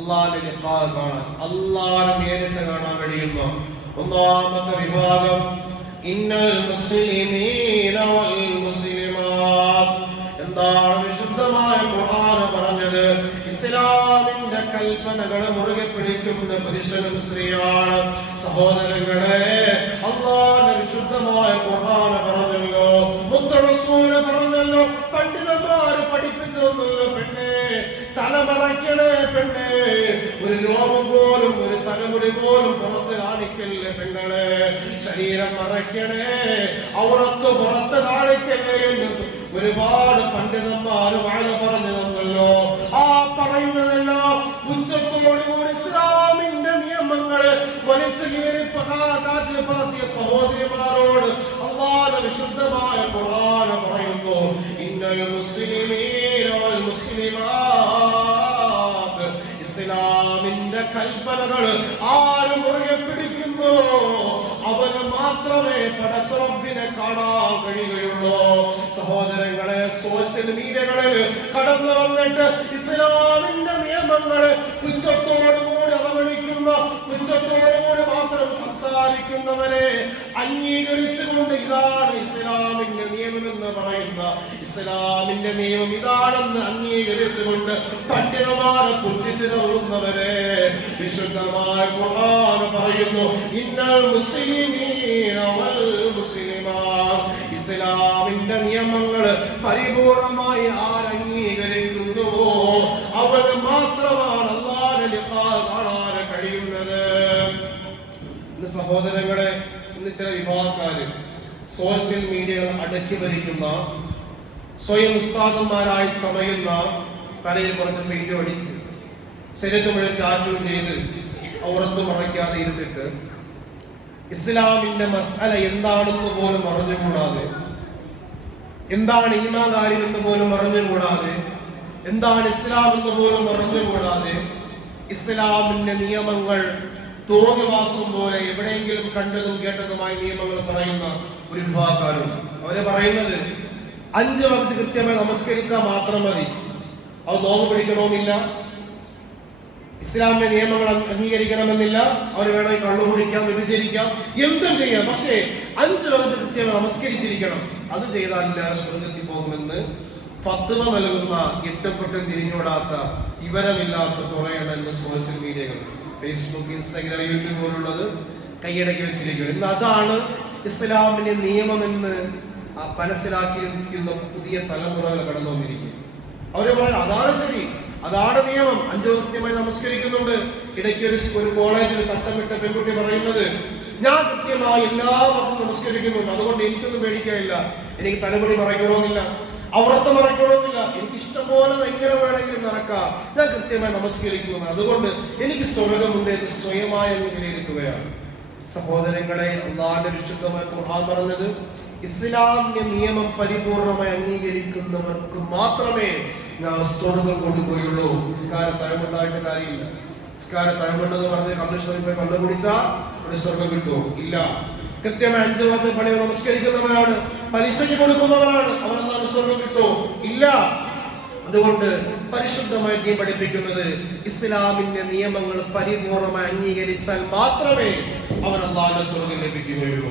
അള്ളാഹിന്റെ ലിഖാ കാണാൻ അള്ളാഹിനെ നേരിട്ട് കാണാൻ കഴിയുന്നു ഒന്നാമത്തെ വിഭാഗം ഇന്നൽ മുസ്ലിമീന വൽ മുസ്ലിമാത്ത് എന്താണ് വിശുദ്ധമായ ഖുർആൻ പറഞ്ഞത്? ഇസ്ലാമിന്റെ കൽപ്പനകൾ മുറുകെ പിടിക്കുന്ന പുരുഷനും സ്ത്രീയാണ് സഹോദരങ്ങളെ അള്ളാഹിന്റെ വിശുദ്ധമായ തലമറയ്ക്കണേ പെണ്ണെ. ഒരു രോമം പോലും ഒരു തലമുടി പോലും പുറത്ത് കാണിക്കല്ലേ പെങ്ങളെ ശരീരം മറയ്ക്കണേ. അവർക്ക് പുറത്ത് കാണിക്കല്ലേ എന്ന് ഒരുപാട് പണ്ഡിതന്മാര് വാഴ പറഞ്ഞു തന്നല്ലോ. ആ പറയുന്നതെല്ലാം ഉച്ചത്തോടുകൂടി ഇസ്ലാമിന്റെ നിയമങ്ങളെ വലിച്ചു കീറി കാറ്റിൽ പറത്തിയ സഹോദരിമാരോട് അള്ളാഹ വിശുദ്ധമായ ഖുർആന പറയുന്നു ഇന്നൽ മുസ്ലിമീന കൽപ്പനകൾ ആര് മുറുകെ പിടിക്കുന്നു അവന് മാത്രമേ പടച്ചുറപ്പിനെ കാണാൻ കഴിയുകയുള്ളൂ. സഹോദരങ്ങളെ സോഷ്യൽ മീഡിയകളിൽ കടന്നു വന്നിട്ട് ഇസ്ലാമിന്റെ നിയമങ്ങൾ പുച്ഛത്തോടുകൂടി പുച്ഛത്തോടുകൂടി മാത്രം സംസാരിക്കുന്നവരെ അംഗീകരിച്ചുകൊണ്ട് ഇതാണ് ഇസ്ലാമിന്റെ നിയമം എന്ന് പറയുന്ന. ഇസ്ലാമിന്റെ നിയമം ഇതാണെന്ന് അംഗീകരിച്ചുകൊണ്ട് പണ്ഡിതമാരെ പുച്ഛിച്ചു തോന്നുന്നവരെ വിശുദ്ധമായ ഖുർആൻ പറയുന്നു ഇന്നൽ മുസ്ലിമീന വൽ മുസ്ലിമാ. ഇസ്ലാമിന്റെ നിയമങ്ങൾ പരിപൂർണമായി ആരംഗീകരിക്കുന്നുവോ സഹോദരങ്ങളെ ഇന്ന് ചില വിഭാഗക്കാര് സോഷ്യൽ മീഡിയകൾ അടക്കി ഭരിക്കുന്ന സ്വയം ഉസ്താദന്മാരായി ചമയുന്ന തലയിൽ കുറച്ച് പെയിന്റ് അടിച്ച് ശരീരത്തിൽ മുഴുവൻ ടാറ്റു ചെയ്ത് ഔറത്ത് മറയ്ക്കാതെ ഇരുന്നിട്ട് ഇസ്ലാമിന്റെ മസാല എന്താണെന്ന് പോലും അറിഞ്ഞുകൂടാതെ എന്താണ് ഈമാകാര്യം എന്ന് പോലും അറിഞ്ഞുകൂടാതെ എന്താണ് ഇസ്ലാം എന്ന് പോലും അറിഞ്ഞുകൂടാതെ ഇസ്ലാമിന്റെ നിയമങ്ങൾ തോന്നിവാസം പോലെ എവിടെയെങ്കിലും കണ്ടതും കേട്ടതുമായ നിയമങ്ങൾ പറയുന്ന ഒരു വിഭാഗക്കാരുണ്ട്. അവരെ പറയുന്നത് അഞ്ച് വക്ത് കൃത്യമായി നമസ്കരിച്ചാൽ മാത്രം മതി. അത് നോമ്പ് പിടിക്കണമെന്നില്ല ഇസ്ലാമിന്റെ നിയമങ്ങൾ അംഗ- അംഗീകരിക്കണമെന്നില്ല. അവർ വേണമെങ്കിൽ കള്ളു കുടിക്കാം വ്യഭിചരിക്കാം എന്തും ചെയ്യാം. പക്ഷേ അഞ്ച് വകുപ്പ് കൃത്യമായി നമസ്കരിച്ചിരിക്കണം. അത് ചെയ്താൽ സ്വർഗത്തിൽ പോകുമെന്ന് ഫത്വ നൽകുന്ന എട്ടപ്പെട്ടും തിരിഞ്ഞോടാത്ത വിവരമില്ലാത്ത കുറയണമെന്ന് സോഷ്യൽ മീഡിയകൾ ഫേസ്ബുക്ക് ഇൻസ്റ്റാഗ്രാം യൂട്യൂബ് പോലുള്ളത് കൈയടക്കി വെച്ചിരിക്കുകയാണ്. ഇന്ന് അതാണ് ഇസ്ലാമിന്റെ നിയമമെന്ന് മനസ്സിലാക്കിയിരിക്കുന്ന പുതിയ തലമുറകൾ കടന്നു വന്നിരിക്കും അവർ പറയണം അതാണ് ശരി അതാണ് നിയമം. അഞ്ചു കൃത്യമായി നമസ്കരിക്കുന്നുണ്ട്. ഇടയ്ക്ക് ഒരു ഒരു കോളേജിൽ തട്ടമിട്ട പെൺകുട്ടി പറയുന്നത് ഞാൻ കൃത്യമായി എല്ലാ മക്കളും നമസ്കരിക്കുന്നുണ്ട്. അതുകൊണ്ട് എനിക്കൊന്നും പേടിക്കാനില്ല. എനിക്ക് തലമുടി മറയ്ക്കണമെന്നില്ല. അവർത്ത് മറയ്ക്കണമെന്നില്ല എനിക്ക് ഇഷ്ടംപോലെ എങ്ങനെ വേണമെങ്കിലും നടക്കാം. ഞാൻ കൃത്യമായി നമസ്കരിക്കുന്നു. അതുകൊണ്ട് എനിക്ക് സ്വർഗമുണ്ട് എന്ന് സ്വയമായി വിലയിരുത്തുകയാണ് സഹോദരങ്ങളെ അള്ളാന്റെ വിശുദ്ധമായ ഖുർആൻ പറഞ്ഞത് ഇസ്ലാമിന്റെ നിയമം പരിപൂർണമായി അംഗീകരിക്കുന്നവർക്ക് മാത്രമേ ഞാൻ സ്വർഗം കൊടുക്കുകയുള്ളൂ നിസ്കാര തഴമുണ്ടായിട്ട് കാര്യമില്ല. നിസ്കാര തഴമുണ്ടെന്ന് പറഞ്ഞ് കമ്മീഷൻ കണ്ടുപിടിച്ചാൽ ഒരു സ്വർഗം കിട്ടുമോ ഇല്ല. കൃത്യമായി അഞ്ചു പത്ത് പണി നമസ്കരിക്കുന്നവരാണ്. പലിശയ്ക്ക് കൊടുക്കുന്നവരാണ്. അവരെന്താണ് സ്വർഗം കിട്ടോ? ഇല്ല. അതുകൊണ്ട് പരിശുദ്ധമായി നീ പഠിപ്പിക്കുന്നത് ഇസ്ലാമിന്റെ നിയമങ്ങൾ പരിപൂർണമായി അംഗീകരിച്ചാൽ മാത്രമേ അവർ അള്ളാഹിന്റെ സ്വർഗം ലഭിക്കുകയുള്ളൂ.